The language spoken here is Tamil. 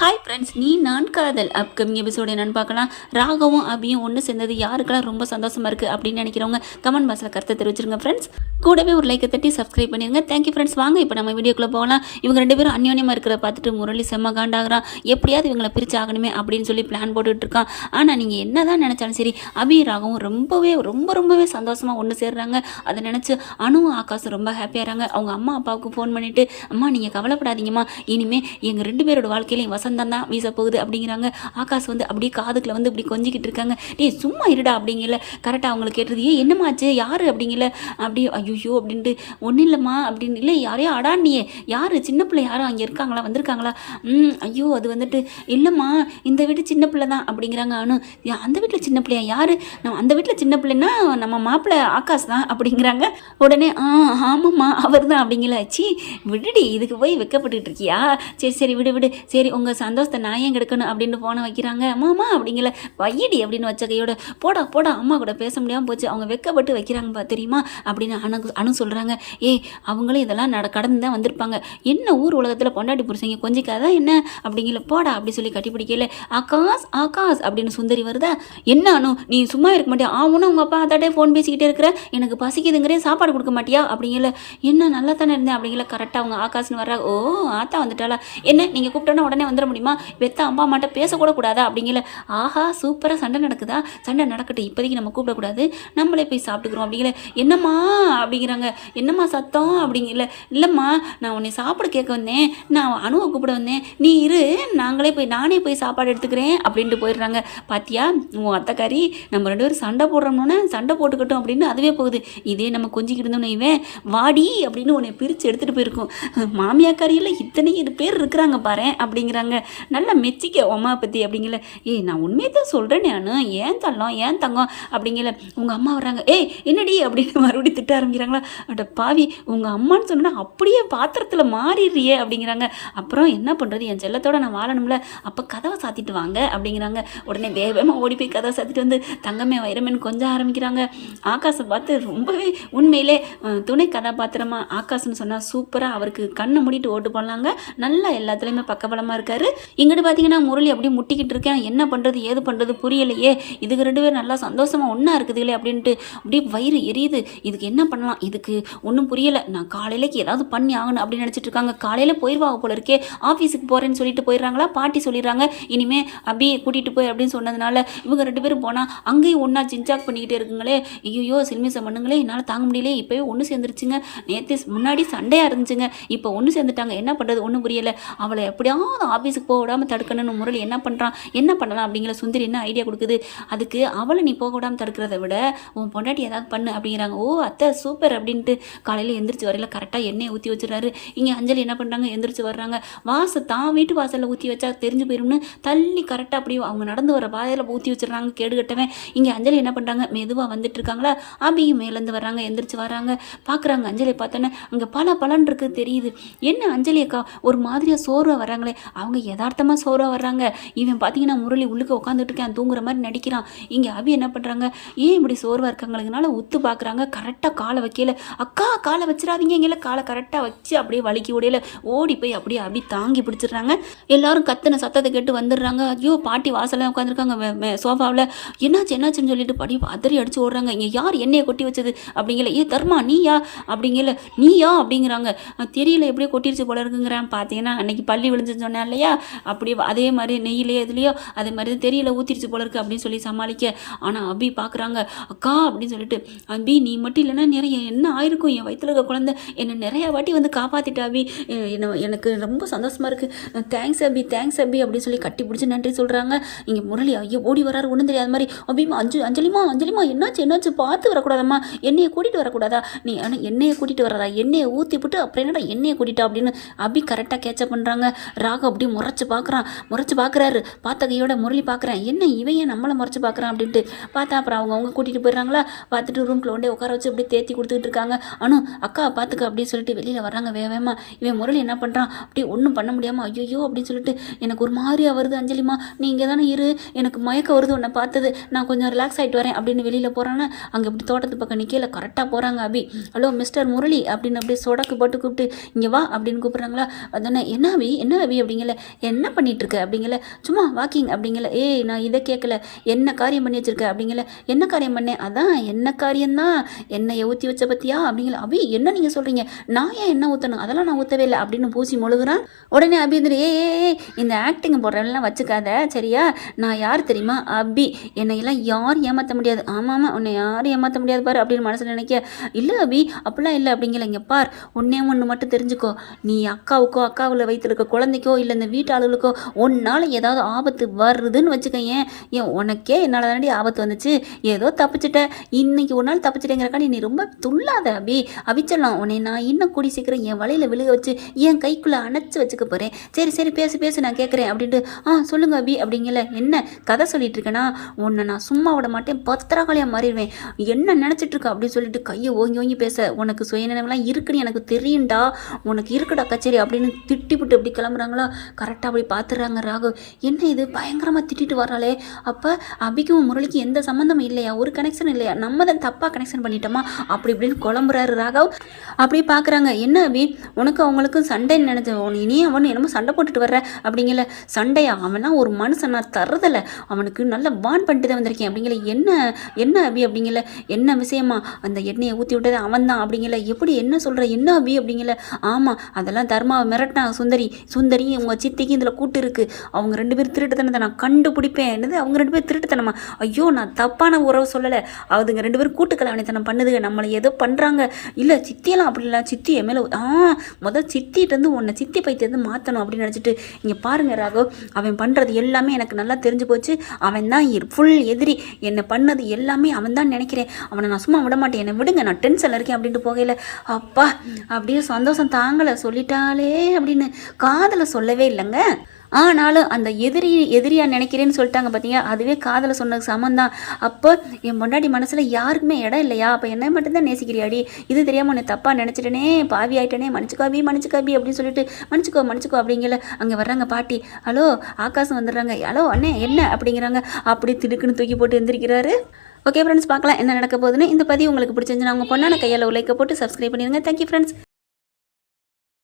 ஹாய் ஃப்ரெண்ட்ஸ் நீ நான் காதல். அப்கமிங் எபிசோடு என்னென்னு பார்க்கலாம். ராகவும் அபியும் ஒன்று சேர்ந்தது. யாருக்கெல்லாம் ரொம்ப சந்தோஷமாக இருக்குது அப்படின்னு நினைக்கிறவங்க கமெண்ட் பாக்ஸில் கருத்தை தெரிவிச்சிருங்க ஃப்ரெண்ட்ஸ் கூடவே ஒரு லைக்கை தட்டி சப்ஸ்கிரைப் பண்ணிடுங்க. தேங்க்யூ ஃப்ரெண்ட்ஸ் வாங்க இப்போ நம்ம வீடியோக்குள்ளே போகலாம். இவங்க ரெண்டு பேரும் அந்யோன்யமாக இருக்கிற பார்த்துட்டு முரளி செம்ம காண்டாகிறான். எப்படியாவது இவங்களை பிரிச்சு ஆகணுமே அப்படின்னு சொல்லி பிளான் போட்டுட்டு இருக்கான். ஆனால் நீங்கள் என்ன தான் நினச்சாலும் சரி அபி ராகவும் ரொம்பவே ரொம்ப ரொம்பவே சந்தோஷமாக ஒன்று சேர்றாங்க. அதை நினச்சி அணுவும் ஆகாஷும் ரொம்ப ஹாப்பியாகிறாங்க அவங்க அம்மா அப்பாவுக்கு ஃபோன் பண்ணிவிட்டு அம்மா நீங்கள் கவலைப்படாதீங்கம்மா. இனிமேல் எங்கள் ரெண்டு பேரோட வாழ்க்கையிலையும் வசந்தம் தான் வீச போகுது அப்படிங்கிறாங்க. ஆகாஷ் வந்து அப்படியே காதுக்குள்ள வந்து இப்படி கொஞ்சிக்கிட்டு இருக்காங்க. டேய் சும்மா இருடா அப்படிங்கல. கரெக்டாக அவங்களுக்கு கேட்டது ஏன் என்னமாச்சு யார்? அப்படிங்கல. அப்படி ஐயோ அப்படின்ட்டு ஒன்றும் இல்லைம்மா அப்படின்னு இல்லை யாரையோ அடானியே யார்? சின்ன பிள்ளை யாரும் அங்கே இருக்காங்களா? வந்திருக்காங்களா? ம் ஐயோ அது வந்துட்டு இல்லைம்மா இந்த வீடு சின்ன பிள்ளை தான் அப்படிங்கிறாங்க அனு. அந்த வீட்டில் சின்ன பிள்ளையா? யார்? நம்ம அந்த வீட்டில் சின்ன பிள்ளைன்னா நம்ம மாப்பிள்ளை ஆகாஷ் தான் அப்படிங்கிறாங்க. உடனே ஆ ஆமாம்மா அவர் தான் அப்படிங்கல. சி விடுடி இதுக்கு போய் வெக்கப்பட்டுட்டு இருக்கியா? சரி சரி விடு விடு. சரி உங்கள் சந்தோஷத்தை நான் ஏன் கெடுக்கணும் அப்படின்னு போன வைக்கிறாங்க. மாமா அப்படிங்கல. வையடி அப்படின்னு வச்ச கையோட போடா போடா அம்மா கூட பேச முடியாமல் போச்சு. அவங்க வெக்கப்பட்டு வைக்கிறாங்க பா தெரியுமா? அப்படின்னு அனு அனு சொல்கிறாங்க ஏய் அவங்களும் இதெல்லாம் நட கடந்து தான் வந்திருப்பாங்க. என்ன ஊர் உலகத்தில் பொண்டாட்டி புருஷங்க கொஞ்சிக்காதான் என்ன? அப்படிங்கல போடா அப்படி சொல்லி கட்டிப்பிடிக்கல ஆகாஸ் ஆகாஷ் ஆகாஷ் அப்படின்னு சுந்தரி வருதா? என்ன அணு நீ சும்மா இருக்க மாட்டியா? ஆவுன்னா உங்கள் அப்பா அதாட்டே ஃபோன் பேசிக்கிட்டே இருக்கிற? எனக்கு பசிக்குதுங்கிறே சாப்பாடு கொடுக்க மாட்டியா? அப்படிங்கல என்ன நல்லா தானே இருந்தேன். அப்படிங்கல கரெக்டாக அவங்க ஆகாஷ்னு வர்றா. ஓ ஆத்தா வந்துட்டாளா? என்ன நீங்கள் கூப்பிட்டோன்னா உடனே வந்துட முடியுமா? பெத்த அம்மா அம்மாட்ட பேசக்கூட கூடாதா? அப்படிங்கல. ஆஹா சூப்பராக சண்டை நடக்குதா? சண்டை நடக்கட்டும். இப்போதைக்கு நம்ம கூப்பிடக்கூடாது. நம்மளே போய் சாப்பிட்டுக்கிறோம் அப்படிங்கல. என்னம்மா? அப்படிங்கிறாங்க. என்னம்மா சத்தம்? அப்படிங்கல. இல்லைம்மா நான் உன்னை சாப்பிட கேட்க வந்தேன். நான் அணுவை கூப்பிட வந்தேன். நீ இரு. நாங்களே போய் நானே போய் சாப்பாடு எடுத்துக்கிறேன் அப்படின்ட்டு போயிடுறாங்க. பாத்தியா? உன் அத்தைக்காரி நம்ம ரெண்டு பேரும் சண்டை போடுறோம்னோன்னே சண்டை போட்டுக்கட்டும் அப்படின்னு அதுவே போகுது. இதே நம்ம கொஞ்சிக்கிட்டு இருந்தோம்னு இவன் வாடி அப்படின்னு உன்னை பிரித்து எடுத்துகிட்டு போயிருக்கோம். மாமியாக்காரியில் இத்தனை பேர் இருக்கிறாங்க பாரு அப்படிங்கிறாங்க. நல்லா மெச்சிக்க உமா பற்றி அப்படிங்கல ஏய் நான் உண்மையை தான் சொல்கிறேன் நான். ஏன் தள்ளம்? ஏன் தங்கம்? அப்படிங்கல உங்கள் அம்மா வர்றாங்க ஏய் என்னடி? அப்படின்னு மறுபடியும் திட்ட ஆரம்பிக்கிறாங்களா. அட பாவி உங்கள் அம்மான்னு சொன்னோன்னா அப்படியே பாத்திரத்தில் மாறிடுறியே அப்படிங்கிறாங்க. அப்புறம் என்ன பண்ணுறது என் செல்லத்தோட நான் வாழணும்ல. அப்போ கதவை சாத்திட்டு வாங்க அப்படிங்கிறாங்க. உடனே வேகமாக ஓடி போய் கதவை சாத்திட்டு வந்து தங்கமே வைரமேன்னு கொஞ்சம் ஆரம்பிக்கிறாங்க. ஆகாஷை பார்த்து ரொம்பவே உண்மையிலே துணை கதாபாத்திரமாக ஆகாஷ்னு சொன்னால் சூப்பராக அவருக்கு கண்ணை மூடிட்டு ஓட்டு போடலாங்க. நல்லா எல்லாத்துலேயுமே பக்கபலமாக இருக்கார். இங்கிட்டு பார்த்தீங்கன்னா முரளி அப்படியே முட்டிக்கிட்டு இருக்கேன். என்ன பண்ணுறது ஏது பண்ணுறது புரியலையே. இதுக்கு ரெண்டு பேரும் நல்லா சந்தோஷமாக ஒன்றா இருக்குதுங்களே அப்படின்ட்டு அப்படியே வயிறு எரியுது. இதுக்கு என்ன பண்ணலாம்? இதுக்கு ஒன்றும் புரியலை. நான் காலையிலேக்கு ஏதாவது பண்ணி ஆகணும் அப்படின்னு நினச்சிட்டு இருக்காங்க. காலையில் போயிடுவாங்க போல இருக்கே. ஆஃபீஸுக்கு போகிறேன்னு சொல்லிட்டு போயிடுறாங்களா? பாட்டி சொல்லிடுறாங்க. இனிமே அப்படியே கூட்டிகிட்டு போய் அப்படின்னு சொன்னதுனால இவங்க ரெண்டு பேரும் போனால் அங்கேயும் ஒன்றா சின்சாக் பண்ணிக்கிட்டே இருக்குங்களே. ஐயோ சில்மிசம் பண்ணுங்களே என்னால் தாங்க முடியல இப்போவே ஒன்று சேர்ந்துருச்சுங்க. நேற்று முன்னாடி சண்டையாக இருந்துச்சுங்க. இப்போ ஒன்று சேர்ந்துட்டாங்க. என்ன பண்ணுறது ஒன்றும் புரியலை. அவளை எப்படியாவது ஆஃபீஸுக்கு போக விடாமல் தடுக்கணும்னு முரளி என்ன பண்ணுறான் என்ன பண்ணலாம் அப்படிங்கிற சுந்தரி என்ன ஐடியா கொடுக்குது? அதுக்கு அவளை நீ போக விடாமல் தடுக்கிறத விட உன் பொண்டாட்டி ஏதாவது பண்ணு அப்படிங்கிறாங்க. ஓ அத்தை சூப்பர் அப்படின்ட்டு காலையில் எந்திரிச்சு வரையில கரெக்டாக எண்ணெயை ஊற்றி வச்சுறாரு இங்கே அஞ்சலி என்ன பண்ணுறாங்க எந்திரிச்சு வர்றாங்க. வாச தான் வீட்டு வாசலில் ஊற்றி வச்சா தெரிஞ்சு போயிரும்னு தள்ளி கரெக்டாக அப்படியே அவங்க நடந்து வர பாதையில் ஊற்றி வச்சிடுறாங்க. கேடு கட்டவே. இங்கே அஞ்சலி என்ன பண்ணுறாங்க மெதுவாக வந்துட்டு இருக்காங்களா? அபியும் மேலேருந்து வர்றாங்க. எந்திரிச்சு வராங்க பார்க்குறாங்க அஞ்சலியை பார்த்தோன்னே அங்கே பல பலன் இருக்குது தெரியுது. என்ன அஞ்சலி அக்கா? ஒரு மாதிரியாக சோர்வாக வராங்களே அவங்க யதார்த்தமாக சோர்வாக வர்றாங்க. இவன் பார்த்தீங்கன்னா முரளி உள்ளுக்கு உட்காந்துட்டு இருக்கேன் தூங்குற மாதிரி நடிக்கிறான். இங்கே அபி என்ன பண்ணுறாங்க ஏன் இப்படி சோர்வாக இருக்காங்களுக்குனால உத்து பார்க்குறாங்க கரெக்டாக காலை வைக்கல. அக்கா காலை வச்சிடாதீங்க. இங்கே காலை கரெக்டாக வச்சு அப்படியே வலிக்கி உடையில ஓடி போய் அப்படியே அபி தாங்கி பிடிச்சிடுறாங்க. எல்லாரும் கத்துன சத்தத்தை கேட்டு வந்துடுறாங்க. ஐயோ பாட்டி வாசலில் உட்காந்துருக்காங்க சோஃபாவில். என்னாச்சு என்னாச்சுன்னு சொல்லிட்டு படி அதறி அடிச்சு ஓடுறாங்க. இங்கே யார் எண்ணெயை கொட்டி வச்சது? அப்படிங்கல ஏ தர்மா நீயா? அப்படிங்கல நீயா? அப்படிங்கிறாங்க. தெரியல எப்படியோ கொட்டிருச்சு போல இருக்குங்கிறேன். பார்த்தீங்கன்னா அன்னைக்கு பள்ளி விழுந்துன்னு சொன்னேன் இல்லையா? அப்படியே அதே மாதிரி நெய்யிலையோ இதுலையோ அதே மாதிரி தெரியல ஊற்றிடுச்சு போல இருக்கு அப்படின்னு சொல்லி சமாளிக்க. ஆனால் அபி பார்க்குறாங்க அக்கா அப்படின்னு சொல்லிட்டு அபி நீ மட்டும் இல்லைன்னா நிறைய என்ன ஆயிருக்கும்? என் வயிற்றுல இருக்க குழந்தை என்னை நிறைய வாட்டி வந்து காப்பாத்திட்ட அபி. என்ன எனக்கு ரொம்ப சந்தோஷமா இருக்கு. தேங்க்ஸ் அபி தேங்க்ஸ் அபி அப்படின்னு சொல்லி கட்டி பிடிச்சி நன்றி சொல்கிறாங்க இங்கே முரளி ஐயோ ஓடி வராரு ஒன்றும் தெரியாத மாதிரி அபிமா அஞ்சு அஞ்சலிமா அஞ்சலிமா என்னாச்சு என்னாச்சு? பார்த்து வரக்கூடாதம்மா. என்னையை கூட்டிகிட்டு வரக்கூடாதா? நீ ஆனால் என்னையை கூட்டிகிட்டு வரதா? என்னையை ஊற்றி விட்டு அப்புறம் என்னடா என்னைய கூட்டிட்டா? அப்படின்னு அபி கரெக்டாக கேட்சப் பண்ணுறாங்க ராக அப்படியே முறைச்சி பார்க்குறான் முறைச்சி பார்க்குறாரு. பார்த்த கையோட முரளி பார்க்குறேன். என்ன இவன் ஏன் நம்மளை முறைச்சி பார்க்குறான் அப்படின்ட்டு. பார்த்தா அப்புறம் அவங்க அவங்க கூட்டிகிட்டு போயிடுறாங்களா? பார்த்துட்டு ரூம்குள்ள கொண்டே உட்கார வச்சு அப்படியே தேத்தி கொடுத்துக்கிட்டு இருக்காங்க. அனு அக்கா பார்த்துக்க அப்படின்னு சொல்லிட்டு வெளியில் வர்றாங்க வேக வேகமா. இவன் முரளி என்ன பண்ணுறான் அப்படி ஒன்றும் பண்ண முடியாமல் ஐயோ அப்படின்னு சொல்லிட்டு எனக்கு ஒரு மாதிரியாக வருது அஞ்சலிமா நீ இங்கே தானே இரு. எனக்கு மயக்கம் வருது உன்னை பார்த்தது. நான் கொஞ்சம் ரிலாக்ஸ் ஆகிட்டு வரேன் அப்படின்னு வெளியில் போகிறான்னு அங்கே இப்படி தோட்டத்து பக்கம் நிற்கல கரெக்டாக போகிறாங்க அபி. ஹலோ மிஸ்டர் முரளி அப்படின்னு அப்படியே சொடக்கு போட்டு கூப்பிட்டு இங்கே வா அப்படின்னு கூப்பிட்றாங்களா. அதானே என்ன அபி? என்ன அபி? அப்படிங்கல. என்ன பண்ணிட்டு இருக்க அப்படிங்கல. சும்மா வாக்கிங் அப்படிங்கல. ஏய் நான் இதை கேட்கல என்ன காரியம் பண்ணி வச்சிருக்க? அப்படிங்கல. என்ன காரியம் பண்ணேன்? அதான் என்ன காரியம்தான் எண்ணெயை ஊற்றி வச்ச பத்தியா? அப்படிங்கல. அபி என்ன நீங்கள் சொல்கிறீங்க நான் ஏன் என்ன ஊற்றணும் அதெல்லாம் நான் ஊற்றவே இல்லை. அப்படின்னு பூசி மொழுகுறான். உடனே அபி வந்து ஏ ஏ இந்த ஆக்டிங் போடுறவெல்லாம் வச்சுக்காத. சரியா? நான் யார் தெரியுமா? அபி. என்னையெல்லாம் யாரும் ஏமாற்ற முடியாது. ஆமாம் ஆமாம் உன்னை யாரும் ஏமாற்ற முடியாது பாரு அப்படின்னு மனசில் நினைக்க. இல்லை அபி. அப்படிலாம் இல்லை அப்படிங்கல. இங்கே பார். உன்னே ஒன்று மட்டும் தெரிஞ்சுக்கோ. நீ அக்காவுக்கோ அக்காவில் வைத்திருக்க குழந்தைக்கோ இல்லை இந்த வீ வீட்டாளர்களுக்கோ உன்னால் ஏதாவது ஆபத்து வருதுன்னு வச்சுக்கயேன் ஏன் உனக்கே என்னால் தானடி ஆபத்து வந்துச்சு. ஏதோ தப்பிச்சிட்ட. இன்னைக்கு ஒரு நாள் தப்பிச்சிட்டேங்கிறக்காண்டி நீ ரொம்ப துள்ளாத அபி. அபிச்சலாம் உன்னை நான் இன்னும் கூடி சீக்கிரம் என் வலையில் விழுக வச்சு என் கைக்குள்ளே அணைச்சி வச்சுக்க போகிறேன் சரி சரி பேசு பேசு நான் கேட்குறேன் அப்படின்ட்டு ஆ சொல்லுங்க அபி அப்படிங்கல. என்ன கதை சொல்லிட்டு இருக்கேனா? உன்னை நான் சும்மா விட மாட்டேன். பத்திரகாளியாக மாறிடுவேன். என்ன நினச்சிட்டு இருக்க? அப்படின்னு சொல்லிட்டு கையை ஓங்கி ஓங்கி பேச உனக்கு சுயநினைவெல்லாம் இருக்குன்னு எனக்கு தெரியும்டா. உனக்கு இருக்குடா கச்சேரி அப்படின்னு திட்டிவிட்டு அப்படி கிளம்புறாங்களா? கரெக்டாக அப்படி பார்த்துடுறாங்க ராகு என்ன இது? பயங்கரமாக திட்டிட்டு வராளே அப்போ அபிக்கும் முரளிக்கும் எந்த சம்மந்தமும் இல்லையா? ஒரு கனெக்ஷன் இல்லையா? நம்ம தான் தப்பாக கனெக்ஷன் பண்ணிட்டோமா? அப்படி இப்படின்னு குழம்புறாரு ராகவ். அப்படி பார்க்குறாங்க என்ன அபி? உனக்கு அவங்களுக்கும் சண்டைன்னு நினச்ச? நீ அவன் என்னமோ சண்டை போட்டுட்டு வர்ற. அப்படிங்கல. சண்டையா? அவனா ஒரு மனுஷன்? நான் தர்றதில்ல அவனுக்கு நல்ல வான் பண்ணிட்டு தான் வந்திருக்கேன். அப்படிங்கல. என்ன? என்ன அபி? அப்படிங்கல. என்ன விஷயமா? அந்த எண்ணெயை ஊற்றி விட்டது அவன் தான் அப்படிங்கல. எப்படி என்ன சொல்கிற என்ன அபி? அப்படிங்கல. ஆமாம் அதெல்லாம் தர்மா மிரட்டினா சுந்தரி. சுந்தரி உங்கள் சித்திக்கு இதில் கூட்டு இருக்குது அவங்க ரெண்டு பேரும் திருட்டுத்தனத்தை நான் கண்டுபிடிப்பேன். என்னது? அவங்க ரெண்டு பேரும் திருட்டுத்தனமா? ஐயோ நான் தப்பான உறவு சொல்லலை. அதுங்க ரெண்டு பேரும் கூட்டு கல்யாணத்தனம் பண்ணுதுங்க. நம்மளை ஏதோ பண்ணுறாங்க இல்லை சித்தியெல்லாம் அப்படி இல்லை. சித்தி என் மேலே ஆ முதல் சித்திட்டு உன்னை சித்தி பைத்தியிருந்து மாற்றணும் அப்படின்னு நினச்சிட்டு இங்கே பாருங்க ராகவ் அவன் பண்ணுறது எல்லாமே எனக்கு நல்லா தெரிஞ்சு போச்சு. அவன் தான் ஃபுல் எதிரி. என்னை பண்ணது எல்லாமே அவன் தான் நினைக்கிறேன். அவனை நான் சும்மா விட மாட்டேன். என்னை விடுங்க நான் டென்ஷனில் இருக்கேன் அப்படின்ட்டு போகையில் அப்பா அப்படியே சந்தோஷம் தாங்கலை சொல்லிட்டாலே அப்படின்னு காதில் சொல்லவே இல்லை. இல்லைங்க. ஆனாலும் அந்த எதிரி எதிரியா நினைக்கிறேன்னு சொல்லிட்டாங்க பார்த்தீங்க அதுவே காதலை சொன்னது சமந்தான் அப்போ என் முன்னாடி மனசில் யாருக்குமே இடம் இல்லையா? அப்போ என்ன மட்டும்தான் நேசிக்கிறியாடி? இது தெரியாமல் உன்னை தப்பாக நினச்சிட்டனே பாவி ஆயிட்டனே மன்னிச்சுக்காபி மன்னிச்சுக்காபி அப்படின்னு சொல்லிட்டு மன்னிச்சுக்கோ மன்னிச்சுக்கோ அப்படிங்கல. அங்கே வர்றாங்க பாட்டி. ஹலோ ஆகாசம் வந்துடுறாங்க. ஹலோ அண்ணே என்ன? அப்படிங்கிறாங்க. அப்படி திடுக்குன்னு தூக்கி போட்டு எந்திரிக்கிறாரு. ஓகே ஃப்ரெண்ட்ஸ் பார்க்கலாம் என்ன நடக்க போகுதுன்னு. இந்த பதிவு உங்களுக்கு பிடிச்சிருந்துச்சுன்னா அவங்க பொண்ணான கையால் உழைக்க போட்டு சப்ஸ்கிரைப் பண்ணிடுங்க. Thank you friends